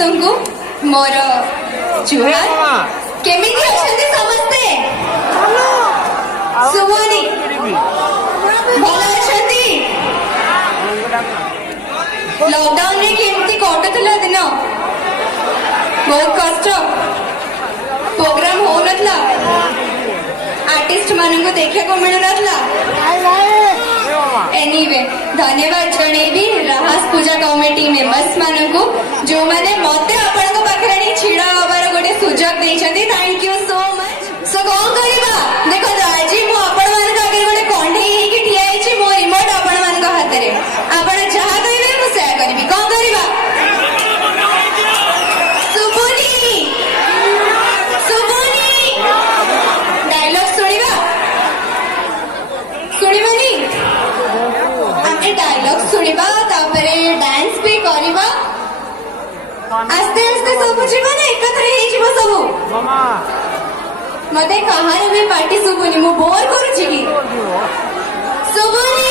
ସମସ୍ତଙ୍କୁ ମୋର ଜୁହାର। କେମିତି ଅଛନ୍ତି ସମସ୍ତେ? ଶୁଭୁନି? ଭଲ ଅଛନ୍ତି? ଲକଡାଉନ ରେ କେମିତି କଟୁଥିଲା ଦିନ? ବହୁତ କଷ୍ଟ, ପ୍ରୋଗ୍ରାମ ହଉନଥିଲା, ଆର୍ଟିଷ୍ଟ ମାନଙ୍କୁ ଦେଖିବାକୁ ମିଳୁନଥିଲା। एनीवे धन्यवाद जनइबी राहास पूजा कमिटी मेंबर्स मानकु जो माने मते आपन को पाखरे नि छिड़ा हबार गोटे सुजोग देछंती। Thank you so much. So कोन करिबा देखो आज मु आपन मान का आगे गोटे कंढे हेकी ठिया हिची मो रिमोट आपन मान का हाथ रे आपन जहा कहिबे मु सेया करबी। कोन करिबा? सुबुनी सुबुनी डायलॉग सुनिबा सुनिबानी डायलॉग सुनिबा तापरे डांस भी करिबा। आस्ते आस्ते सब जीवन एकत्र हे जीव सब मामा मते कहार भी पार्टी सुबुनी मु बोर करूची की सुबुनी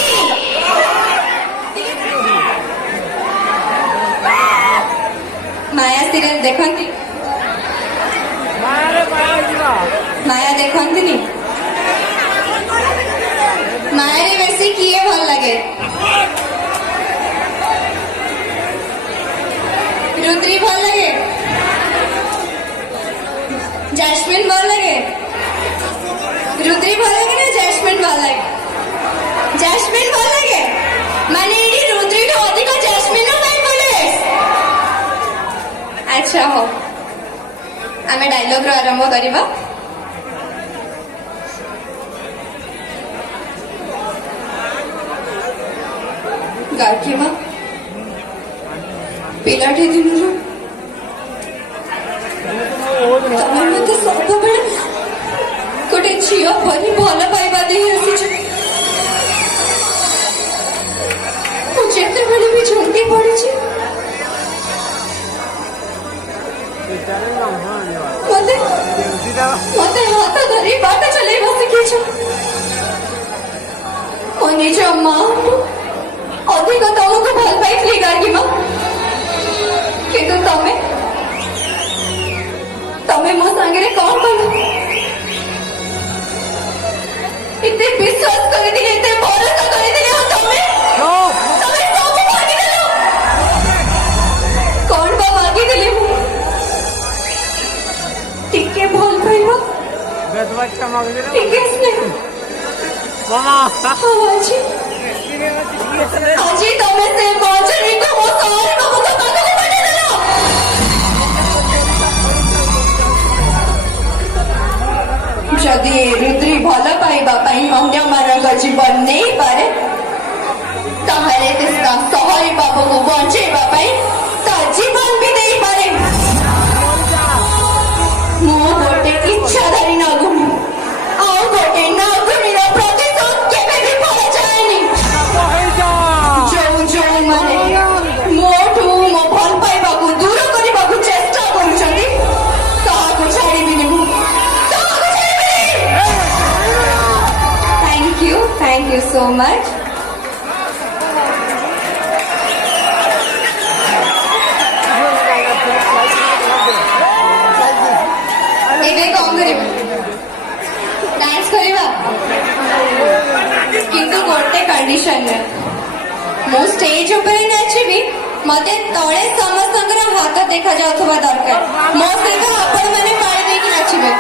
माया सीरियल देखंती माया देखंती नी माया रे बेसी किए भल लगे? रुद्री भल लगे? जैस्मिन भल लगे? रुद्री भल लगे ना जैस्मिन भल लगे? जैस्मिन भल लगे माने एडी रुद्री तो अधिक जैस्मिन नो काई बोले? अच्छा हो आमे डायलॉग रो आरंभ करिबा। गाठी मां पिलाटे दिनर तमे मते सब बेले गोटे झियो परी भल पाइबा दे आसी मु जेते बेले भी झुंकी पड़ी छी मते मते हाथ धरी बाट चले बसिके छ ओ निज मां अधिक तुमको भल पाई गार्गी मां किंतु तमे तमे मो सांगे कौन कल इतने विश्वास कर दिले इतने भरोसा कर दिले हो तमे तमे सब मांगी देलो कौन बा मांगी देले मु टिके भल पाइबा बेद बच्चा मांगी देलो टिके स्नेह मामा हाजी आजी तमे से मौजरी को मो सारे बाबू को पागल बना देलो जदि रुद्री भल पाइबा पई अन्य मानक जीवन नहीं पारे ताहले तिसका सहरी बाबू को बंचेबा पई ता जीवन भी नहीं पारे मो गोटे इच्छा धरी न घुमी आ गोटे न घुमी रो प्रतिशोध केबे भी भल जाएनी जो जो माने मोठू मो भल पाइबा को दूर करबा को चेष्टा करूछंती ताहा को छाड़ी बिनी मु ताहा को छाड़ी बिनी। Thank you so much. एबे कौन करिबा डांस करिबा किंतु गोटे कंडीशन रे मो स्टेज ऊपर नाचिबी मते तळे समस्तंकर हाथ देखा जाउथबा दरकार मो सहित आपण माने पाळी देकी नाचिबे।